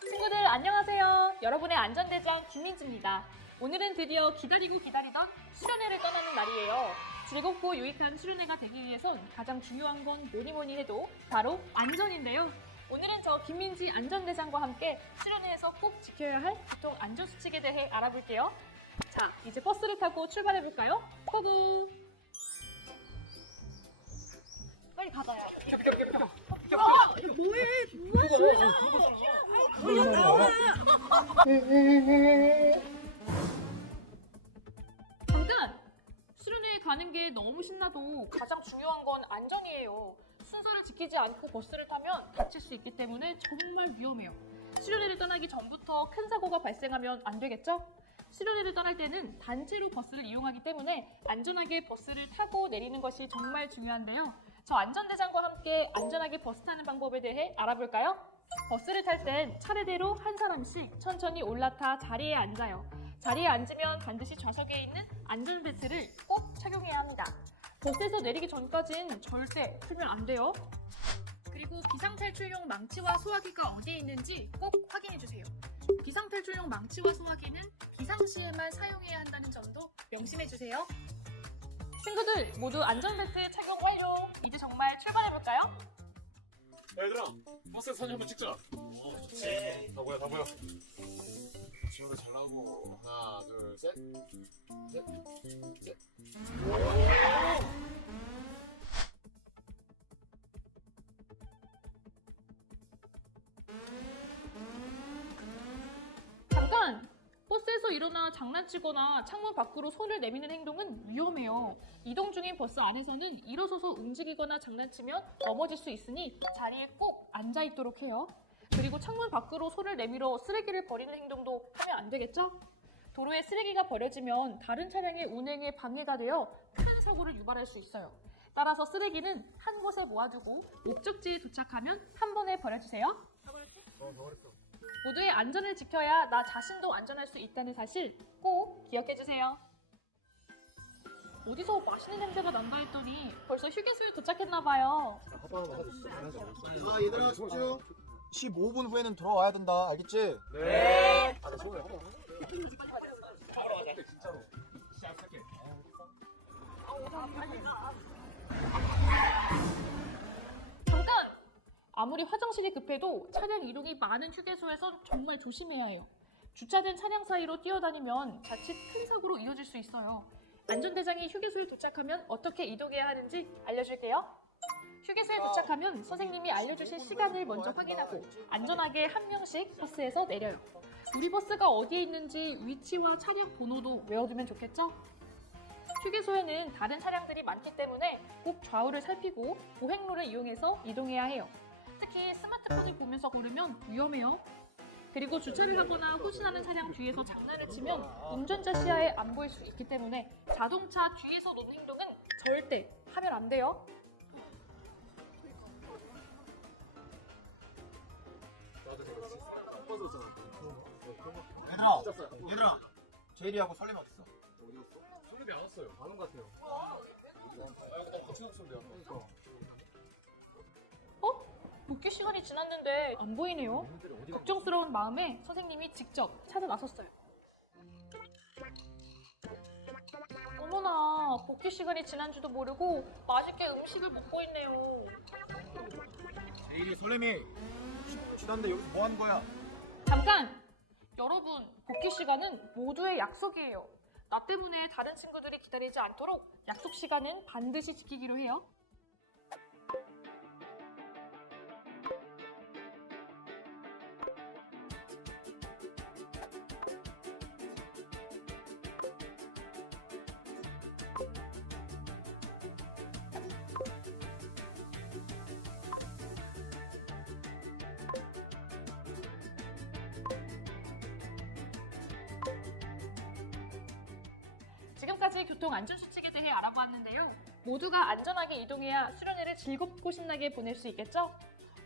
친구들 안녕하세요. 여러분의 안전대장 김민지입니다. 오늘은 드디어 기다리고 기다리던 수련회를 떠나는 날이에요. 즐겁고 유익한 수련회가 되기 위해선 가장 중요한 건 뭐니 해도 바로 안전인데요. 오늘은 저 김민지 안전대장과 함께 수련회에서 꼭 지켜야 할 교통 안전수칙에 대해 알아볼게요. 자, 이제 버스를 타고 출발해볼까요? 고고! 빨리 가봐요. 잠깐! 수련회에 가는 게 너무 신나도 가장 중요한 건 안전이에요. 순서를 지키지 않고 버스를 타면 다칠 수 있기 때문에 정말 위험해요. 수련회를 떠나기 전부터 큰 사고가 발생하면 안 되겠죠? 수련회를 떠날 때는 단체로 버스를 이용하기 때문에 안전하게 버스를 타고 내리는 것이 정말 중요한데요. 저 안전대장과 함께 안전하게 버스 타는 방법에 대해 알아볼까요? 버스를 탈 땐 차례대로 한 사람씩 천천히 올라타 자리에 앉아요. 자리에 앉으면 반드시 좌석에 있는 안전벨트를 꼭 착용해야 합니다. 버스에서 내리기 전까진 절대 풀면 안 돼요. 그리고 비상탈출용 망치와 소화기가 어디에 있는지 꼭 확인해주세요. 비상탈출용 망치와 소화기는 비상시에만 사용해야 한다는 점도 명심해주세요. 친구들 모두 안전벨트 착용 완료! 이제 정말 출발해볼까요? 얘들아, 버스에서 사진 한번 찍자. 좋지. 다 보여. 친구들 잘 나오고. 하나, 둘, 셋. 셋. 잠깐! 버스에서 일어나 장난치거나 창문 밖으로 손을 내미는 행동은 위험해요. 이동 중인 버스 안에서는 일어서서 움직이거나 장난치면 넘어질 수 있으니 자리에 꼭 앉아있도록 해요. 그리고 창문 밖으로 손을 내밀어 쓰레기를 버리는 행동도 하면 안 되겠죠? 도로에 쓰레기가 버려지면 다른 차량의 운행에 방해가 되어 큰 사고를 유발할 수 있어요. 따라서 쓰레기는 한 곳에 모아두고 목적지에 도착하면 한 번에 버려주세요. 다 버렸어. 모두의 안전을 지켜야 나 자신도 안전할 수 있다는 사실 꼭 기억해주세요. 어디서 맛있는 냄새가 난다 했더니 벌써 휴게소에 도착했나봐요. 자, 얘들아 집중. 15분 후에는 돌아와야 된다. 알겠지? 네. 나 손을 하나. 진짜로. 시작할게. 잠깐! 아무리 화장실이 급해도 차량 이동이 많은 휴게소에선 정말 조심해야 해요. 주차된 차량 사이로 뛰어다니면 자칫 큰 사고로 이어질 수 있어요. 안전대장이 휴게소에 도착하면 어떻게 이동해야 하는지 알려줄게요. 휴게소에 도착하면 선생님이 알려주실 시간을 먼저 확인하고 안전하게 한 명씩 버스에서 내려요. 우리 버스가 어디에 있는지 위치와 차량 번호도 외워두면 좋겠죠? 휴게소에는 다른 차량들이 많기 때문에 꼭 좌우를 살피고 보행로를 이용해서 이동해야 해요. 특히 스마트폰을 보면서 고르면 위험해요. 그리고 주차를 하거나 후진하는 차량 뒤에서 장난을 치면 운전자 시야에 안 보일 수 있기 때문에 자동차 뒤에서 노는 행동은 절대 하면 안 돼요. 얘들아 제일이하고 설렘이 어딨어? 손님이 안 왔어요. 가는 것 같아요. 나 같이 갔었는데요. 복귀 시간이 지났는데 안 보이네요. 걱정스러운 마음에 선생님이 직접 찾아 나섰어요. 어머나, 복귀 시간이 지난지도 모르고 맛있게 음식을 먹고 있네요. 제일이 설렘이 15분 지났는데 여기서 뭐 하는 거야? 잠깐! 여러분, 복귀 시간은 모두의 약속이에요. 나 때문에 다른 친구들이 기다리지 않도록 약속 시간은 반드시 지키기로 해요. 지금까지 교통안전수칙에 대해 알아보았는데요. 모두가 안전하게 이동해야 수련회를 즐겁고 신나게 보낼 수 있겠죠?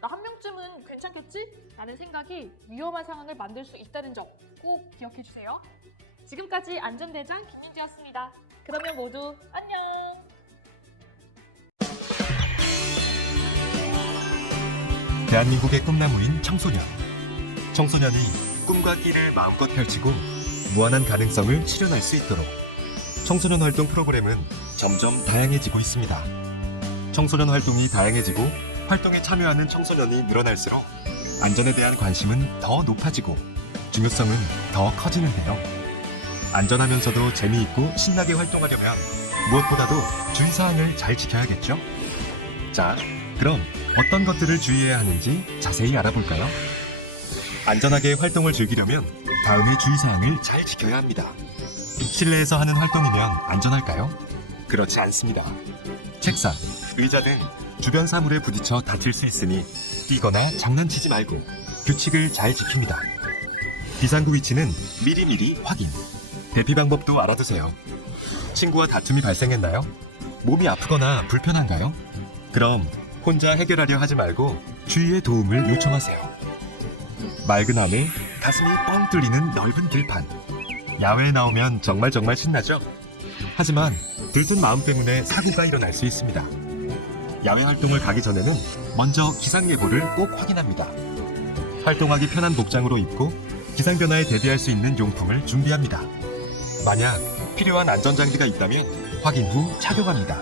나 한 명쯤은 괜찮겠지? 라는 생각이 위험한 상황을 만들 수 있다는 점 꼭 기억해주세요. 지금까지 안전대장 김민지였습니다. 그러면 모두 안녕! 대한민국의 꿈나무인 청소년. 청소년이 꿈과 끼를 마음껏 펼치고 무한한 가능성을 실현할 수 있도록 청소년 활동 프로그램은 점점 다양해지고 있습니다. 청소년 활동이 다양해지고 활동에 참여하는 청소년이 늘어날수록 안전에 대한 관심은 더 높아지고 중요성은 더 커지는데요. 안전하면서도 재미있고 신나게 활동하려면 무엇보다도 주의사항을 잘 지켜야겠죠? 자, 그럼 어떤 것들을 주의해야 하는지 자세히 알아볼까요? 안전하게 활동을 즐기려면 다음의 주의사항을 잘 지켜야 합니다. 실내에서 하는 활동이면 안전할까요? 그렇지 않습니다. 책상, 의자 등 주변 사물에 부딪혀 다칠 수 있으니 뛰거나 장난치지 말고 규칙을 잘 지킵니다. 비상구 위치는 미리미리 확인. 대피 방법도 알아두세요. 친구와 다툼이 발생했나요? 몸이 아프거나 불편한가요? 그럼 혼자 해결하려 하지 말고 주위의 도움을 요청하세요. 맑은 하늘, 가슴이 뻥 뚫리는 넓은 들판. 야외에 나오면 정말 신나죠? 하지만 들뜬 마음 때문에 사고가 일어날 수 있습니다. 야외 활동을 가기 전에는 먼저 기상예보를 꼭 확인합니다. 활동하기 편한 복장으로 입고 기상변화에 대비할 수 있는 용품을 준비합니다. 만약 필요한 안전장비가 있다면 확인 후 착용합니다.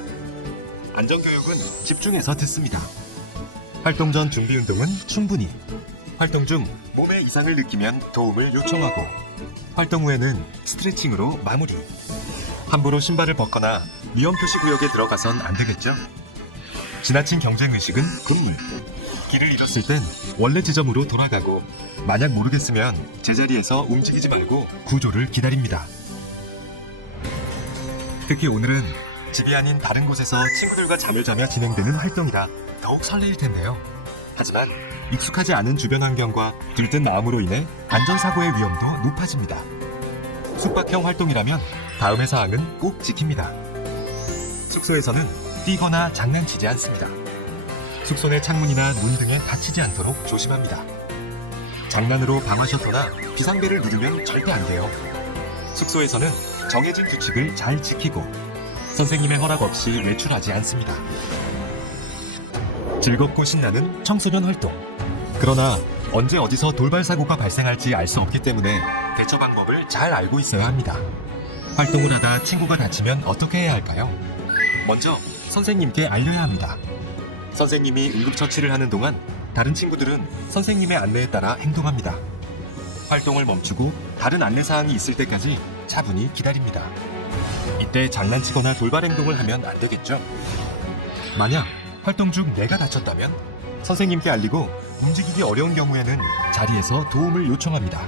안전교육은 집중해서 듣습니다. 활동 전 준비 운동은 충분히. 활동 중 몸에 이상을 느끼면 도움을 요청하고 활동 후에는 스트레칭으로 마무리. 함부로 신발을 벗거나 위험 표시 구역에 들어가선 안 되겠죠? 지나친 경쟁의식은 금물. 길을 잃었을 땐 원래 지점으로 돌아가고 만약 모르겠으면 제자리에서 움직이지 말고 구조를 기다립니다. 특히 오늘은 집이 아닌 다른 곳에서 친구들과 잠을 자며 진행되는 활동이라 더욱 설레일 텐데요. 하지만 익숙하지 않은 주변 환경과 들뜬 마음으로 인해 안전사고의 위험도 높아집니다. 숙박형 활동이라면 다음의 사항은 꼭 지킵니다. 숙소에서는 뛰거나 장난치지 않습니다. 숙소 내 창문이나 문 등에 다치지 않도록 조심합니다. 장난으로 방화 셔터나 비상벨을 누르면 절대 안 돼요. 숙소에서는 정해진 규칙을 잘 지키고 선생님의 허락 없이 외출하지 않습니다. 즐겁고 신나는 청소년 활동. 그러나 언제 어디서 돌발 사고가 발생할지 알 수 없기 때문에 대처 방법을 잘 알고 있어야 합니다. 활동을 하다 친구가 다치면 어떻게 해야 할까요? 먼저 선생님께 알려야 합니다. 선생님이 응급처치를 하는 동안 다른 친구들은 선생님의 안내에 따라 행동합니다. 활동을 멈추고 다른 안내사항이 있을 때까지 차분히 기다립니다. 이때 장난치거나 돌발 행동을 하면 안 되겠죠? 만약 활동 중 내가 다쳤다면 선생님께 알리고 움직이기 어려운 경우에는 자리에서 도움을 요청합니다.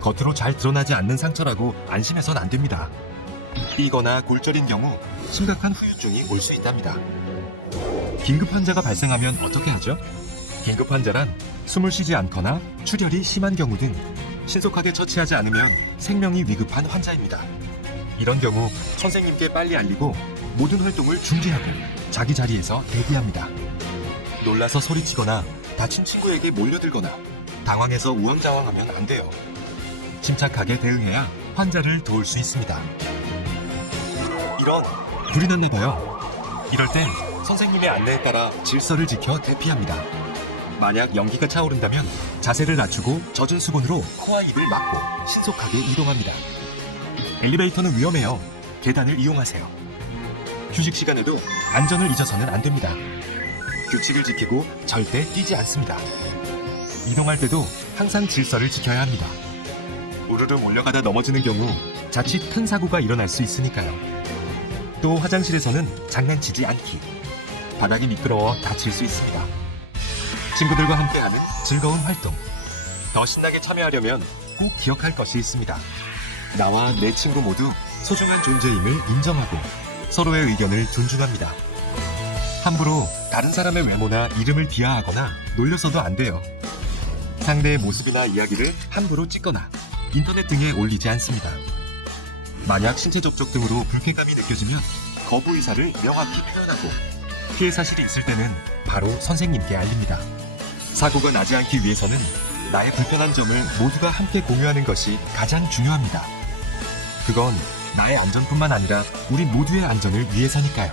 겉으로 잘 드러나지 않는 상처라고 안심해선 안 됩니다. 삐거나 골절인 경우 심각한 후유증이 올 수 있답니다. 긴급 환자가 발생하면 어떻게 하죠? 긴급 환자란 숨을 쉬지 않거나 출혈이 심한 경우 등 신속하게 처치하지 않으면 생명이 위급한 환자입니다. 이런 경우 선생님께 빨리 알리고 모든 활동을 중지하고 자기 자리에서 대기합니다. 놀라서 소리치거나 다친 친구에게 몰려들거나 당황해서 우왕좌왕하면 안 돼요. 침착하게 대응해야 환자를 도울 수 있습니다. 이런 불이 났나봐요. 이럴 땐 선생님의 안내에 따라 질서를 지켜 대피합니다. 만약 연기가 차오른다면 자세를 낮추고 젖은 수건으로 코와 입을 막고 신속하게 이동합니다. 엘리베이터는 위험해요. 계단을 이용하세요. 휴식 시간에도 안전을 잊어서는 안 됩니다. 규칙을 지키고 절대 뛰지 않습니다. 이동할 때도 항상 질서를 지켜야 합니다. 우르르 몰려가다 넘어지는 경우 자칫 큰 사고가 일어날 수 있으니까요. 또 화장실에서는 장난치지 않기. 바닥이 미끄러워 다칠 수 있습니다. 친구들과 함께하는 즐거운 활동. 더 신나게 참여하려면 꼭 기억할 것이 있습니다. 나와 내 친구 모두 소중한 존재임을 인정하고 서로의 의견을 존중합니다. 함부로 다른 사람의 외모나 이름을 비하하거나 놀려서도 안 돼요. 상대의 모습이나 이야기를 함부로 찍거나 인터넷 등에 올리지 않습니다. 만약 신체 접촉 등으로 불쾌감이 느껴지면 거부 의사를 명확히 표현하고 피해 사실이 있을 때는 바로 선생님께 알립니다. 사고가 나지 않기 위해서는 나의 불편한 점을 모두가 함께 공유하는 것이 가장 중요합니다. 그건 나의 안전뿐만 아니라 우리 모두의 안전을 위해서니까요.